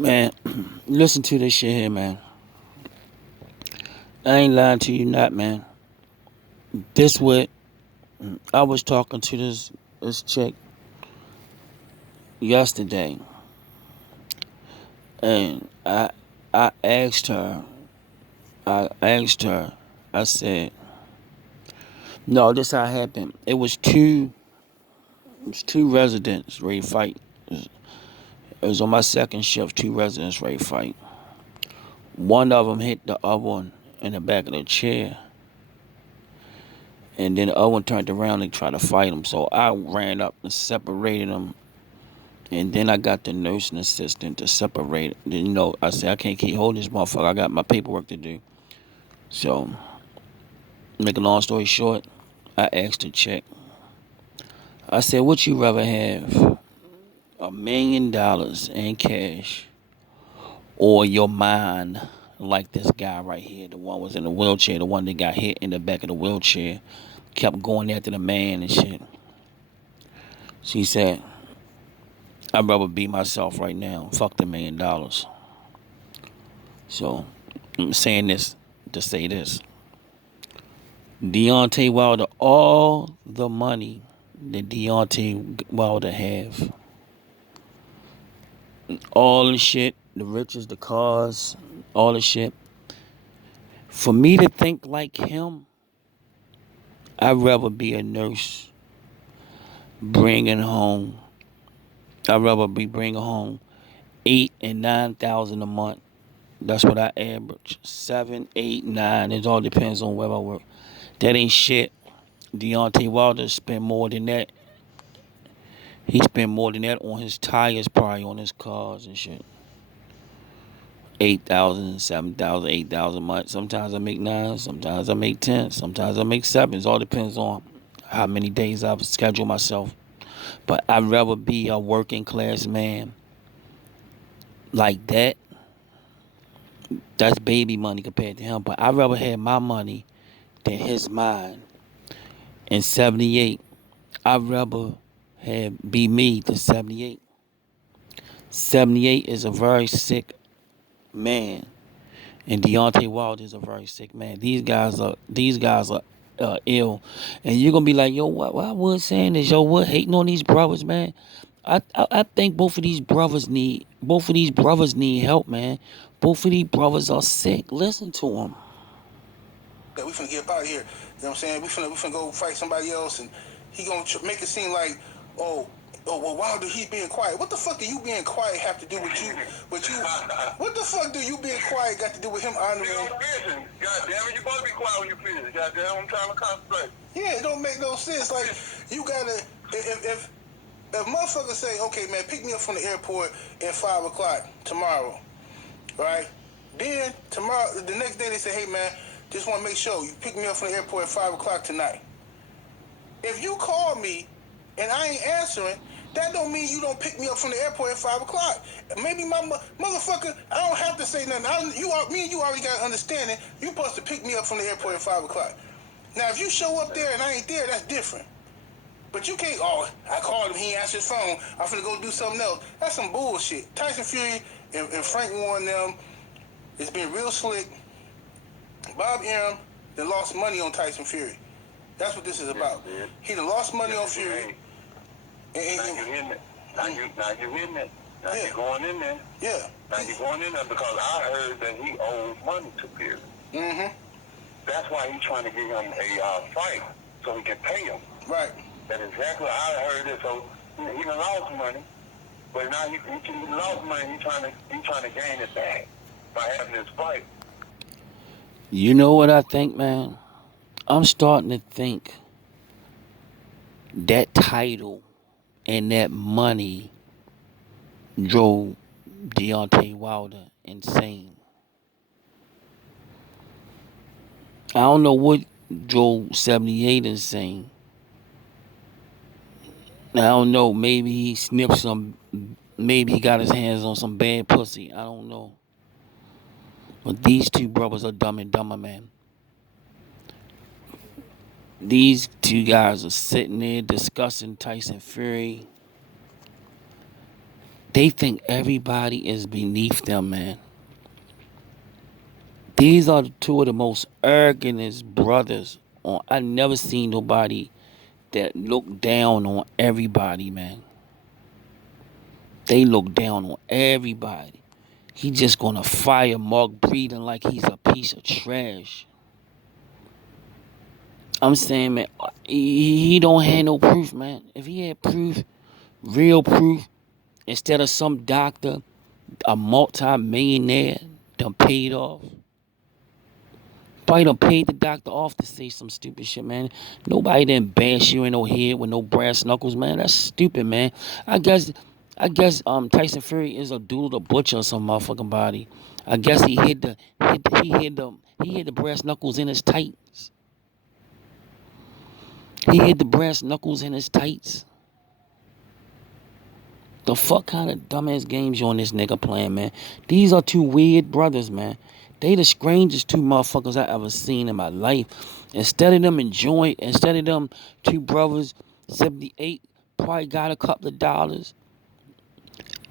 Man, listen to this shit here, man. I ain't lying to you, not man. This what I was talking to this chick yesterday, and I asked her. I asked her. I said, "No, this how it happened. It was two residents ready to fight. It was on my second shift. Two residents ready to fight. One of them hit the other one in the back of the chair, and then the other one turned around and tried to fight him. So I ran up and separated them. And then I got the nursing assistant to separate it. Then, I said, I can't keep holding this motherfucker. I got my paperwork to do. So, make a long story short, I asked the check. I said, would you rather have $1 million in cash or your mind like this guy right here? The one was in the wheelchair, the one that got hit in the back of the wheelchair, kept going after the man and shit. She said, I'd rather be myself right now. Fuck the $1 million. So, I'm saying this to say this. Deontay Wilder, all the money that Deontay Wilder have, all the shit, the riches, the cars, all the shit. For me to think like him, I'd rather be a nurse, bringing home. I'd rather be bringing home 8 and 9 thousand a month. That's what I average. 7, 8, 9. It all depends on where I work. That ain't shit. Deontay Wilder spent more than that. He spent more than that on his tires, probably on his cars and shit. 8,000, 7,000, 8,000 a month. Sometimes I make 9, sometimes I make 10, sometimes I make 7. It all depends on how many days I've scheduled myself. But I'd rather be a working class man like that. That's baby money compared to him. But I'd rather have my money than his mine. In 78, I'd rather be me than 78. 78 is a very sick man, and Deontay Wilder is a very sick man. These guys are ill, and you're gonna be like, yo, what? Why was saying this? Yo, what hating on these brothers, man? I think both of these brothers need help, man. Both of these brothers are sick. Listen to them. That we finna get up out of here. You know what I'm saying? We finna go fight somebody else, and he gonna make it seem like, oh, well, Wilder, he being quiet. What the fuck do you being quiet have to do with you? With you? What the fuck do you being quiet got to do with him honoring? God damn it, you supposed to be quiet when you finish. God damn, I'm trying to concentrate. Yeah, it don't make no sense. Like, you gotta, if motherfuckers say, okay, man, pick me up from the airport at 5 o'clock tomorrow, right? Then tomorrow, the next day they say, hey, man, just want to make sure you pick me up from the airport at 5 o'clock tonight. If you call me and I ain't answering, that don't mean you don't pick me up from the airport at 5 o'clock. Maybe my motherfucker, I don't have to say nothing. Me and you already got an understanding. You supposed to pick me up from the airport at 5 o'clock. Now, if you show up there and I ain't there, that's different. But you can't, I called him, he ain't answered his phone, I'm finna go do something else. That's some bullshit. Tyson Fury and Frank Warren them, it's been real slick. Bob Arum that lost money on Tyson Fury. That's what this is about. He done lost money on Fury. Now you hitting it. Now you hitting it. Now you going in there. Yeah. Now you going in there because I heard that he owes money to Fury. Mm-hmm. That's why he's trying to get him a fight so he can pay him. Right. That's exactly what I heard it. So he done lost money, but now he lost money. He's trying to gain it back by having this fight. You know what I think, man? I'm starting to think that title and that money drove Deontay Wilder insane. I don't know what drove 78 insane. I don't know. Maybe he sniffed some. Maybe he got his hands on some bad pussy. I don't know. But these two brothers are dumb and dumber, man. These two guys are sitting there discussing Tyson Fury. They think everybody is beneath them, man. These are the two of the most arrogantest brothers. I never seen nobody that look down on everybody, man. They look down on everybody. He just gonna fire Mark Breeden like he's a piece of trash. I'm saying, man, he don't have no proof, man. If he had proof, real proof, instead of some doctor, a multi-millionaire done paid off. Probably done paid the doctor off to say some stupid shit, man. Nobody didn't bash you in no head with no brass knuckles, man. That's stupid, man. I guess Tyson Fury is a dude, a butcher or some motherfucking body. I guess he hid the brass knuckles in his tights. He hid the brass knuckles in his tights. The fuck kind of dumbass games you on this nigga playing, man? These are two weird brothers, man. They the strangest two motherfuckers I ever seen in my life. Instead of them two brothers, 78, probably got a couple of dollars.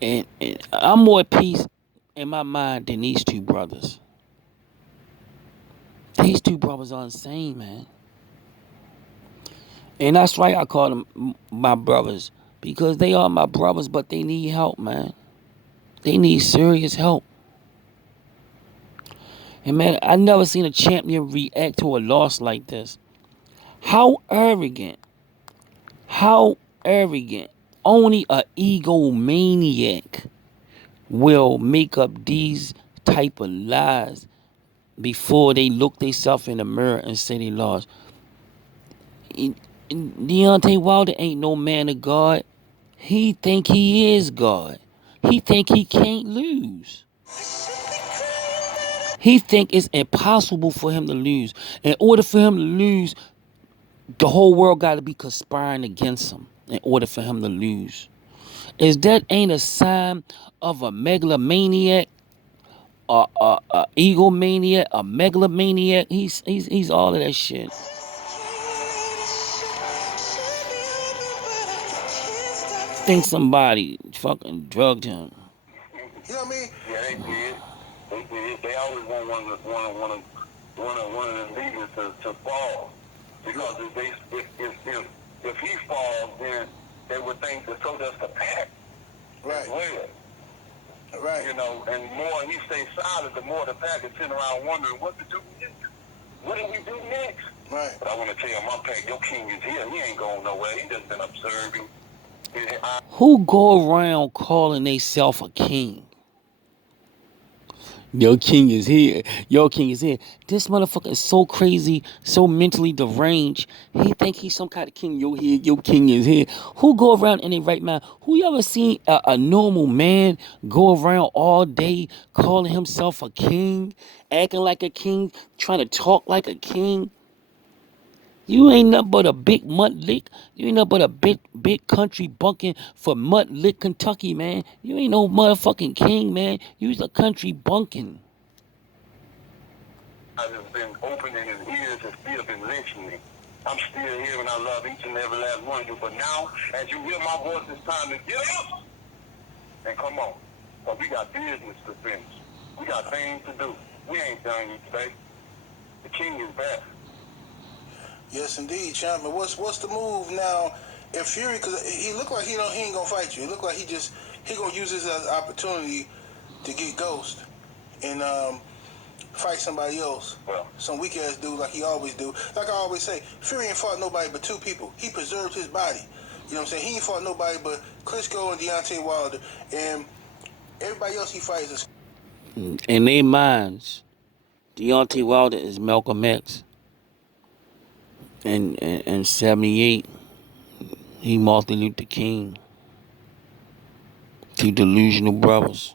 And I'm more at peace in my mind than these two brothers. These two brothers are insane, man. And that's right, I call them my brothers. Because they are my brothers, but they need help, man. They need serious help. And man, I never seen a champion react to a loss like this. How arrogant. How arrogant. Only a egomaniac will make up these type of lies before they look themselves in the mirror and say they lost. Deontay Wilder ain't no man of God. He think he is God. He think he can't lose. He think it's impossible for him to lose. In order for him to lose, the whole world got to be conspiring against him in order for him to lose. Is that ain't a sign of a megalomaniac, a egomaniac, a megalomaniac? He's all of that shit. Think somebody fucking drugged him. You know what I mean? Yeah, they did. They did. They always want one of the leaders to fall. Because if he falls, then they would think that so does the pack. Right. Well, Right. you know, and the more he stays silent, the more the pack is sitting around wondering what to do next. What do we do next? Right. But I want to tell you, my pack, your king is here. He ain't going nowhere. He just been observing. Who go around calling theyself a king? Your king is here. Your king is here. This motherfucker is so crazy, so mentally deranged. He think he's some kind of king. Yo here, your king is here. Who go around in their right mind? Who you ever seen a normal man go around all day calling himself a king, acting like a king, trying to talk like a king? You ain't nothing but a big mutt lick. You ain't nothing but a big country bunking for mutt lick Kentucky, man. You ain't no motherfucking king, man. You's a country bunking. I've been opening his ears and still been lynching me. I'm still here and I love each and every last one of you. But now, as you hear my voice, it's time to get up and come on. Because we got business to finish. We got things to do. We ain't done yet today. The king is back. Yes, indeed, champion. What's the move now? If Fury, because he look like he ain't gonna fight you. He look like he gonna use this as an opportunity to get Ghost and fight somebody else. Well, Some weak ass dude like he always do. Like I always say, Fury ain't fought nobody but two people. He preserved his body. You know what I'm saying? He ain't fought nobody but Klitschko and Deontay Wilder, and everybody else he fights is. In their minds, Deontay Wilder is Malcolm X. And in 78, he Martin Luther King. Two delusional brothers.